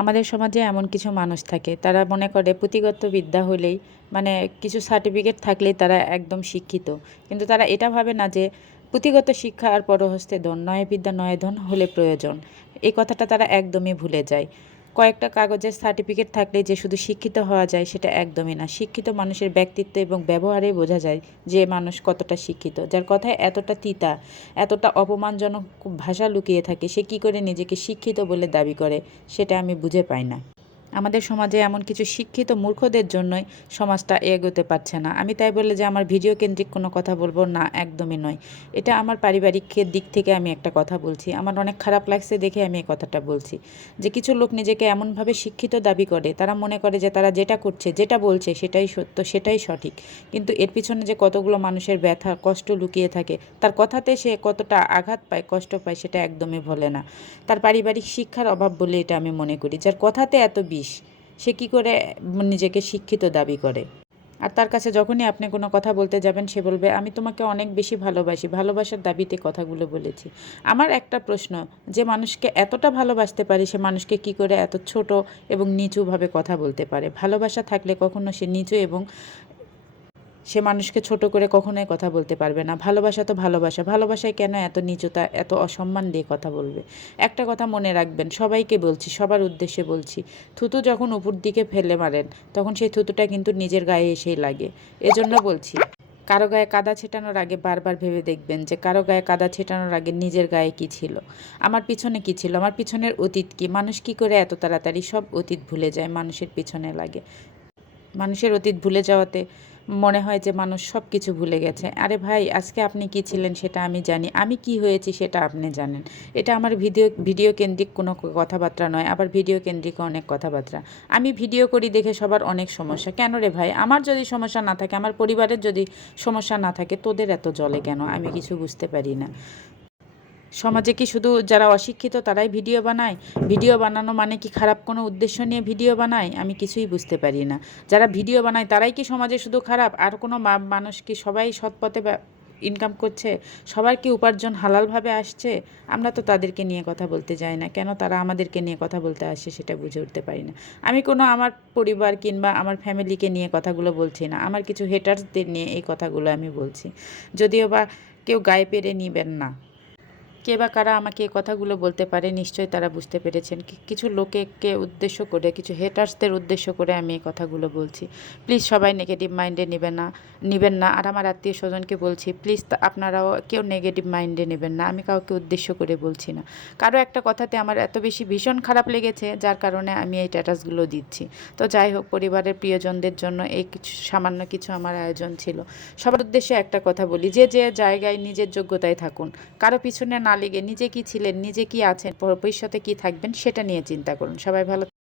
আমাদের সমাজে এমন কিছু মানুষ থাকে, তারা মনে করে পুঁথিগত বিদ্যা হলেই মানে কিছু সার্টিফিকেট থাকলেই তারা একদম শিক্ষিত। কিন্তু তারা এটা ভাবে না যে পুঁথিগত শিক্ষা আর পরহস্তে ধন, নয় বিদ্যা নয় ধন হলে প্রয়োজন। এই কথাটা তারা একদমই ভুলে যায়। কয়েকটা কাগজের সার্টিফিকেট থাকলেই যে শুধু শিক্ষিত হওয়া যায় সেটা একদমই না। শিক্ষিত মানুষের ব্যক্তিত্ব এবং ব্যবহারেই বোঝা যায় যে মানুষ কতটা শিক্ষিত। যার কথায় এতটা তিতা, এতটা অপমানজনক ভাষা লুকিয়ে থাকে, সে কী করে নিজেকে শিক্ষিত বলে দাবি করে সেটা আমি বুঝে পাই না। আমাদের সমাজে এমন কিছু শিক্ষিত মূর্খদের জন্যই সমাজটা এগোতে পারছে না। আমি তাই বলে যে আমার ভিডিও কেন্দ্রিক কোনো কথা বলবো না, একদমই নয়। এটা আমার পারিবারিক দিক থেকে আমি একটা কথা বলছি। আমার অনেক খারাপ লাগছে দেখে আমি এই কথাটা বলছি, যে কিছু লোক নিজেকে এমনভাবে শিক্ষিত দাবি করে, তারা মনে করে যে তারা যেটা করছে, যেটা বলছে সেটাই সত্য, সেটাই সঠিক। কিন্তু এর পিছনে যে কতগুলো মানুষের ব্যথা কষ্ট লুকিয়ে থাকে, তার কথাতে সে কতটা আঘাত পায়, কষ্ট পায়, সেটা একদমই ভোলে না। তার পারিবারিক শিক্ষার অভাব বলে এটা আমি মনে করি। যার কথাতে এত বিষ, সে কী করে নিজেকে শিক্ষিত দাবি করে? আর তার কাছে যখনই আপনি কোনো কথা বলতে যাবেন, সে বলবে আমি তোমাকে অনেক বেশি ভালোবাসি, ভালোবাসার দাবিতে কথাগুলো বলেছি। আমার একটা প্রশ্ন, যে মানুষকে এতটা ভালোবাসতে পারে সে মানুষকে কী করে এত ছোট এবং নিচুভাবে কথা বলতে পারে? ভালোবাসা থাকলে কখনো সে নিচু এবং সে মানুষকে ছোট করে কখনোই কথা বলতে পারবে না। ভালোবাসা তো ভালোবাসা, ভালোবাসায় কেন এত নিচুতা, এত অসম্মান দিয়ে কথা বলবে? একটা কথা মনে রাখবেন, সবাইকে বলছি, সবার উদ্দেশ্যে বলছি, থুতু যখন উপর দিকে ফেলে মারেন তখন সেই থুতুটা কিন্তু নিজের গায়ে এসেই লাগে। এজন্য বলছি, কারো গায়ে কাদা ছেটানোর আগে বারবার ভেবে দেখবেন যে কারো গায়ে কাদা ছেটানোর আগে নিজের গায়ে কী ছিল, আমার পিছনে কী ছিল, আমার পিছনের অতীত কী। মানুষ কী করে এত তাড়াতাড়ি সব অতীত ভুলে যায়, মানুষের পিছনে লাগে। মানুষের অতীত ভুলে যাওয়াতে মনে হয় যে মানুষ সব কিছু ভুলে গেছে। আরে ভাই, আজকে আপনি কি ছিলেন সেটা আমি জানি, আমি কি হয়েছি সেটা আপনি জানেন। এটা আমার ভিডিও কেন্দ্রিক কোনো কথাবার্তা নয়, আবার ভিডিও কেন্দ্রিক অনেক কথাবার্তা। আমি ভিডিও করি দেখে সবার অনেক সমস্যা। কেন রে ভাই? আমার যদি সমস্যা না থাকে, আমার পরিবারের যদি সমস্যা না থাকে, তোদের এত জ্বলে কেন? আমি কিছু বুঝতে পারি না। সমাজে কি শুধু যারা অশিক্ষিত তারাই ভিডিও বানায়? ভিডিও বানানো মানে কি খারাপ কোনো উদ্দেশ্য নিয়ে ভিডিও বানায়? আমি কিছুই বুঝতে পারি না। যারা ভিডিও বানায় তারাই কি সমাজে শুধু খারাপ? আর কোনো মানুষ কি সবাই সৎ পথে ইনকাম করছে? সবার কি উপার্জন হালালভাবে আসছে? আমরা তো তাদেরকে নিয়ে কথা বলতে যাই না। কেন তারা আমাদেরকে নিয়ে কথা বলতে আসে সেটা বুঝে উঠতে পারি না। আমি কোনো আমার পরিবার কিংবা আমার ফ্যামিলিকে নিয়ে কথাগুলো বলছি না। আমার কিছু হেটার্সদের নিয়ে এই কথাগুলো আমি বলছি। যদিও বা কেউ গায়ে পেরে নিবেন না। কে বা কারা আমাকে এই কথাগুলো বলতে পারে, নিশ্চয়ই তারা বুঝতে পেরেছেন। কিছু লোককে উদ্দেশ্য করে, কিছু হেটার্সদের উদ্দেশ্য করে আমি এই কথাগুলো বলছি। প্লিজ সবাই নেগেটিভ মাইন্ডে নেবেন না। আর আমার আত্মীয় স্বজনকে বলছি, প্লিজ আপনারাও কেউ নেগেটিভ মাইন্ডে নেবেন না। আমি কাউকে উদ্দেশ্য করে বলছি না। কারো একটা কথাতে আমার এত বেশি ভীষণ খারাপ লেগেছে, যার কারণে আমি এই স্ট্যাটাসগুলো দিচ্ছি। তো যাই হোক, পরিবারের প্রিয়জনদের জন্য এই কিছু সামান্য কিছু আমার আয়োজন ছিল। সবার উদ্দেশ্যে একটা কথা বলি, যে যে জায়গায় নিজের যোগ্যতায় থাকুন, কারো পিছনে না লেগে নিজে কি ছিলেন, নিজে কি আছেন, ভবিষ্যতে কি থাকবেন সেটা নিয়ে চিন্তা করুন। সবাই ভালো